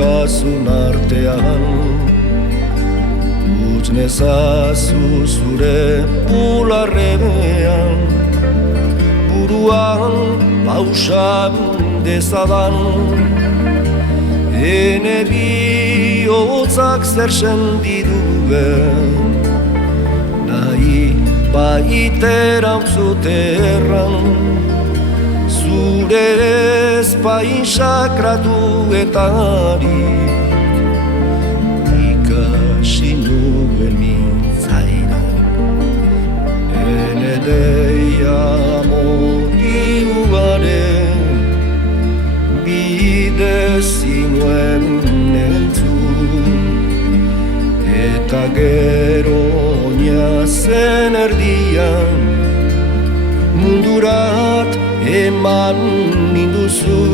daukasun artean. Utz nezazu zure bularrean, buruan pausan dezadan. Ene bihotzak zer sendiduen, nahi baiteran zuterran. Zure ezpain sakratuetarik ikasi nuen mintzairak. Ene deia motiuaren bide zinuen entzun, eta gero oinazen erdian mundurat eman ninduzu.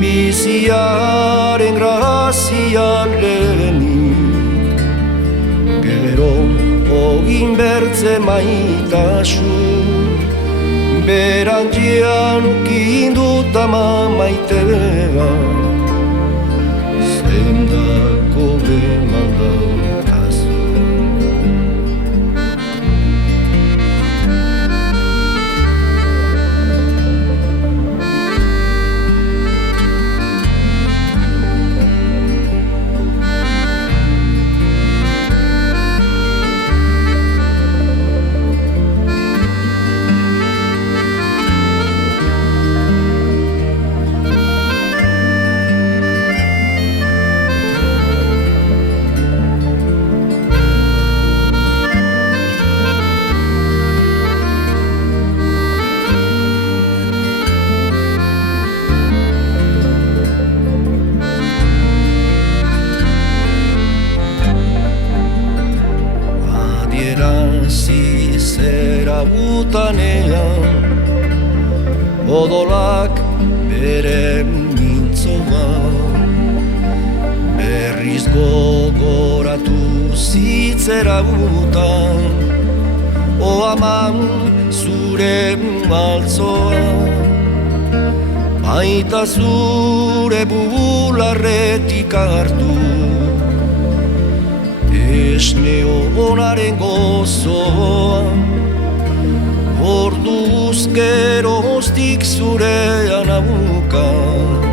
Biziaren grazian lehenik, gero ogin bertze maitasun, berantzian ukinduta maitea, zendako beman dautazu. Zera butanean, odolak bere mintzoan, berriz gogoratu zitzera butan, oaman zure maltzoan, baita zure bularretik hartu, esne honaren gozoan, orduz geroztik zurean amukan.